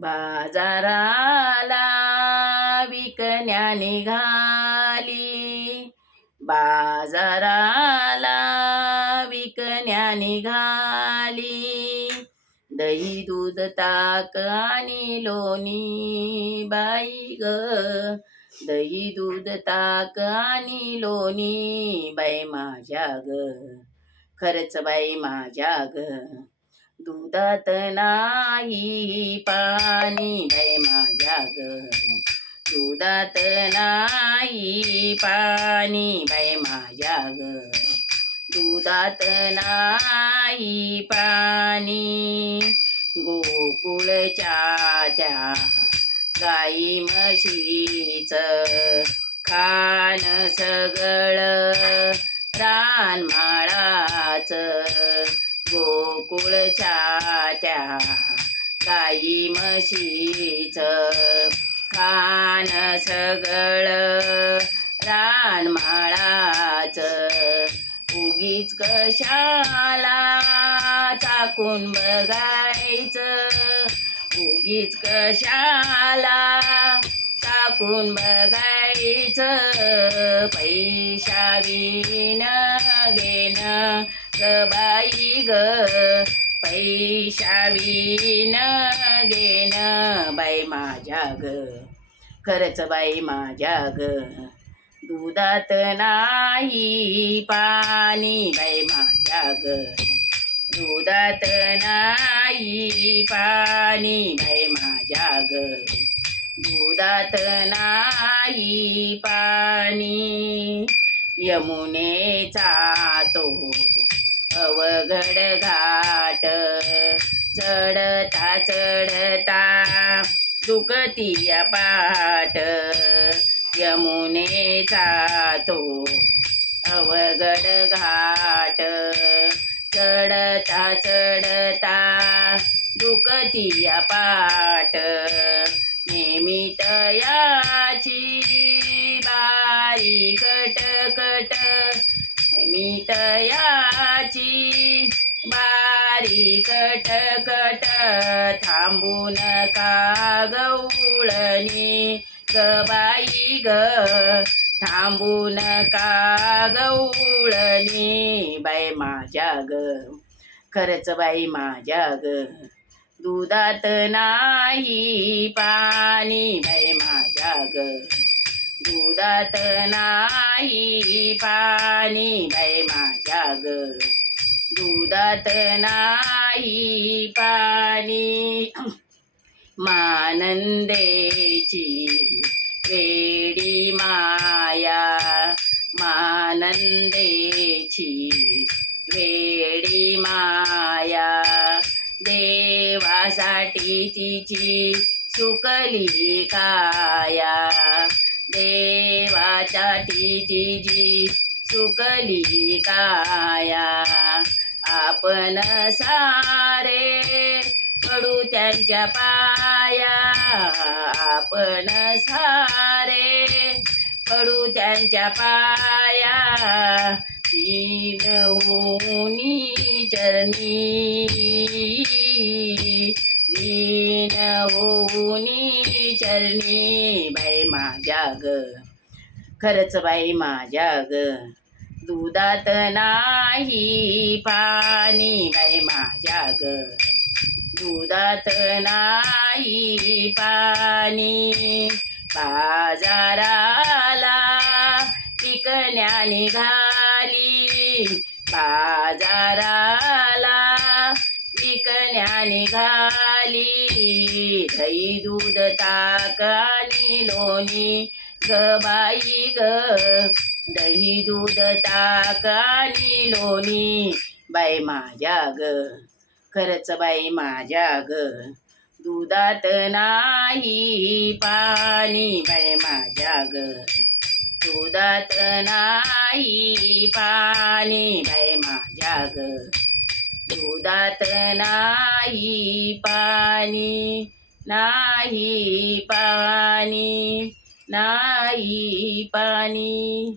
बाजाराला विकण्या निघाली बाजाराला विकण्या निघाली दही दूध ताक आणि लोणी. बाई ग दही दूध ताक आणि लोणी. बाई माझ्या ग खरंच बाई माझ्या ग. दुधात नाही पाणी बाई माझ्या ग. दुधात नाही पाणी बाई माझ्या ग. दुधात नाही पाणी गोकुळच्या त्या गाई म्हशीच खान सगळं रानमाळाच गोकुळच्या त्या गाई म्हशीच खान सगळं रानमाळाच उगीच कशाला चाकून बघायचं? उगीच कशाला टाकून बघायचं? पैशा विन घेणं बाई ग. पैशावीन देन बाई माझ्या ग. खरंच बाई माझ्या ग. दुधात नाही पाणी बाई माझ्या ग. दुधात नाही पाणी बाई माझ्या ग. दुधात नाही पाणी. यमुनेचा तो अवघड घाट चढता चढता दुखतिया पाट यमुनेचा तो अवघड घाट चढता चढता दुखतिया पाट नेमित याची बारी कटकट. नेमित याची बारी कटकट थांबून का गवळणी? ग बाई ग थांबू का गवळणी? बाई माझ्या ग खरंच बाई माझ्या ग दुधात नाही पाणी. बाई माझ्या ग दुधात नाही पाणी. बाई माझ्या ग दुधात नाही पाणी. मानंदेची वेडी माया. मानंदेची वेडी माया. देवासाठी तिची सुकली काया. देवासाठी तिची सुकली काया. आपण सारे पडू त्यांच्या पाया. आपण सारे पडू त्यांच्या पाया. दीन होनी चरणी. दीन होनी चरणी. बाई माझ्या ग खरंच बाई माझ्या ग दुधात नाही पाणी बाई माझ्या ग. दुधात नाही पाणी. बाजाराला पिकण्या निघाली बाजाराला पिकण्या निघाली दही दूध ताक आणि लोणी ग बाई ग. दही दूध ताक आणि लोणी. बाई माझ्या ग खरंच बाई माझ्या ग दुधात नाही पाणी. बाई माझ्या ग दुधात नाही पाणी. बाई माझ्या ग दुधात नाही पाणी. नाही पाणी नाही पाणी.